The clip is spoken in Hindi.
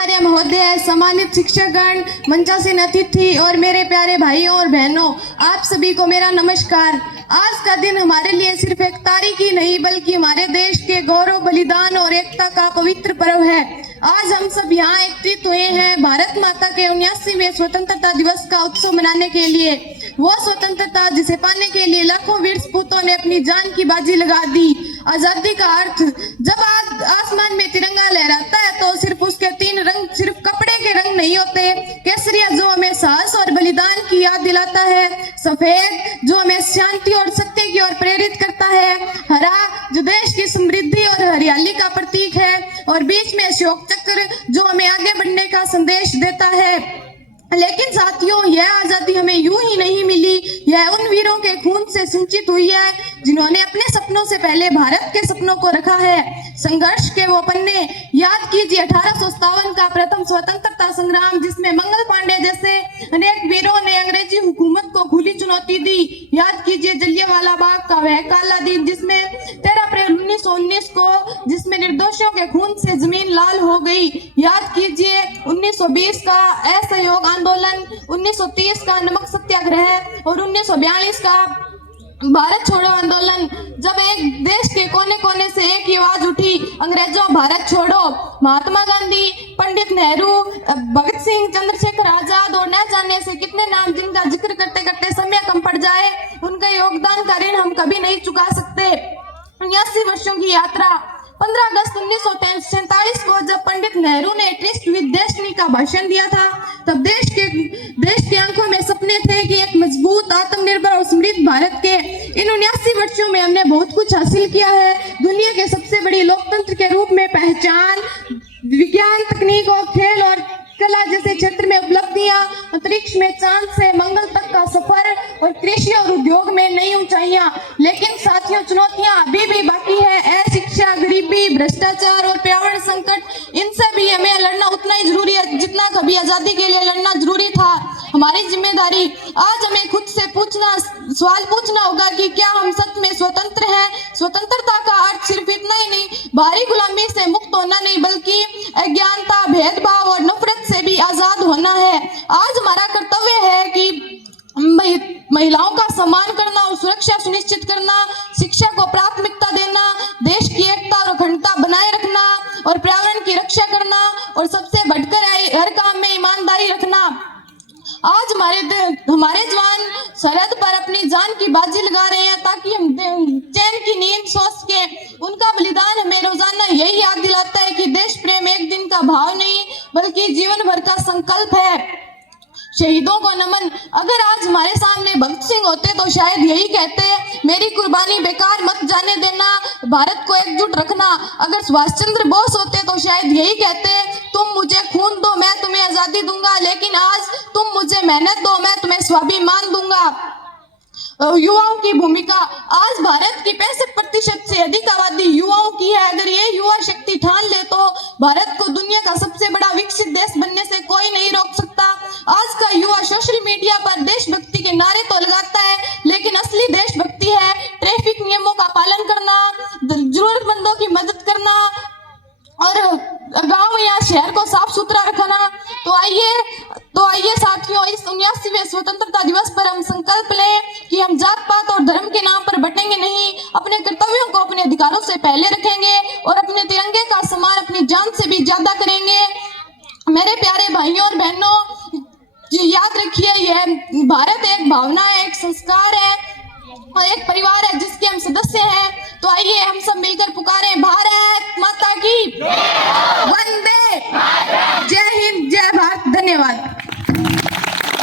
महोदय, सम्मानित शिक्षकगण, मंचासीन अतिथि और मेरे प्यारे भाइयों और बहनों, आप सभी को मेरा नमस्कार। आज का दिन हमारे लिए सिर्फ एक तारीख ही नहीं बल्कि हमारे देश के गौरव, बलिदान और एकता का पवित्र पर्व है। आज हम सब यहाँ एकत्रित हुए हैं भारत माता के 79वें स्वतंत्रता दिवस का उत्सव मनाने के लिए। वो स्वतंत्रता जिसे पाने के लिए लाखों वीर सपूतों ने अपनी जान की बाजी लगा दी। आजादी का अर्थ, जब आज आसमान में तिरंगा लहराता है तो सिर्फ उसके 3 रंग सिर्फ कपड़े के रंग नहीं होते। केसरिया जो हमें साहस और बलिदान की याद दिलाता है, सफेद जो हमें शांति और सत्य की ओर प्रेरित करता है, हरा जो देश की समृद्धि और हरियाली का प्रतीक है, और बीच में अशोक चक्र जो हमें आगे बढ़ने का संदेश देता है। लेकिन साथियों, यह आजादी हमें यूं ही नहीं मिली, यह उन वीरों के खून से सिंचित हुई है जिन्होंने अपने सपनों से पहले भारत के सपनों को रखा है। संघर्ष के वो पन्ने याद कीजिए, 1857 का प्रथम स्वतंत्रता संग्राम जिसमें मंगल पांडे जैसे अनेक वीरों ने अंग्रेजी हुकूमत को खुली चुनौती दी। याद कीजिए जलियांवाला बाग का वह काला दिन जिसमें 13 अप्रैल 1919 को जिसमें निर्दोषों के खून से जमीन लाल हो गई। याद कीजिए 1920 का असहयोग आंदोलन, 1930 का नमक सत्याग्रह और 1942 का भारत छोड़ो आंदोलन, जब एक देश के कोने कोने से एक ही आवाज उठी, अंग्रेजों भारत छोड़ो। महात्मा गांधी, पंडित नेहरू, भगत सिंह, चंद्रशेखर आजाद और न जाने से कितने नाम जिनका जिक्र करते करते समय कम पड़ जाए, उनके योगदान का ऋण हम कभी नहीं चुका सकते। 79 वर्षों की यात्रा। 15 अगस्त 1947 को जब पंडित नेहरू ने ट्रस्ट विद डेस्टिनी का भाषण दिया था, तब देश की आंखों में सपने थे कि एक मजबूत, आत्मनिर्भर और समृद्ध भारत के। इन 79 वर्षों में हमने बहुत कुछ हासिल किया है। दुनिया के सबसे बड़ी लोकतंत्र के रूप में पहचान, विज्ञान, तकनीक और खेल और कला जैसे क्षेत्र में उपलब्धियां, अंतरिक्ष में चांद से मंगल तक का सफर और कृषि और उद्योग में नई ऊंचाइयां। लेकिन साथियों, चुनौतियां अभी भी बाकी है। अशिक्षा, गरीबी, भ्रष्टाचार और पर्यावरण संकट, इनसे भी हमें लड़ना उतना ही जरूरी है जितना कभी आजादी के लिए लड़ना जरूरी था। हमारी जिम्मेदारी आज हमें खुद से सवाल पूछना होगा कि क्या हम सच में स्वतंत्र हैं। स्वतंत्रता का अर्थ सिर्फ इतना ही नहीं, बाहरी गुलामी से मुक्त होना नहीं, बल्कि अज्ञानता, भेदभाव और नफरत से भी आजाद होना है। आज हमारा कर्तव्य है कि महिलाओं का सम्मान करना और सुरक्षा सुनिश्चित करना, शिक्षा को प्राथमिकता देना, देश की एकता और अखंडता बनाए रखना और पर्यावरण की रक्षा करना और सबसे बढ़कर हर काम में ईमानदारी रखना। आज हमारे जवान सरहद पर अपनी जान की बाजी लगा रहे हैं ताकि हम चैन की नींद सो सके। उनका बलिदान हमें रोजाना यही याद दिलाता है कि देश प्रेम एक दिन का भाव नहीं बल्कि जीवन भर का संकल्प है। शहीदों को नमन। अगर आज हमारे सामने भगत सिंह होते तो शायद यही कहते, मेरी कुर्बानी बेकार मत जाने देना, भारत को एकजुट रखना। अगर सुभाष चंद्र बोस होते तो शायद यही कहते, तुम मुझे खून दो मैं तुम्हें आजादी दूंगा, लेकिन आज तुम मुझे मेहनत दो मैं तुम्हें स्वाभिमान दूंगा। युवाओं की भूमिका। आज भारत की 65% से अधिक आबादी युवाओं की है। अगर ये युवा शक्ति ठान ले तो भारत को दुनिया का सबसे बड़ा विकसित देश बनने से कोई नहीं रोक सकता। आज का युवा सोशल मीडिया पर देशभक्ति के नारे तो लगाता है, लेकिन असली देशभक्ति है ट्रैफिक नियमों का पालन करना, जरूरतमंदों की मदद करना और गांव या शहर को साफ सुथरा रखना। तो आइए साथियों, इस 79वें स्वतंत्रता दिवस पर हम संकल्प लें कि हम जात पात और धर्म के नाम पर बटेंगे नहीं, अपने कर्तव्यों को अपने अधिकारों से पहले रखेंगे और अपने तिरंगे का सम्मान अपनी जान से भी ज्यादा करेंगे। मेरे प्यारे भाइयों और बहनों, याद रखिए, यह भारत एक भावना है, एक संस्कार है और एक परिवार है जिसके हम सदस्य हैं। तो आइए हम सब मिलकर पुकारें, भारत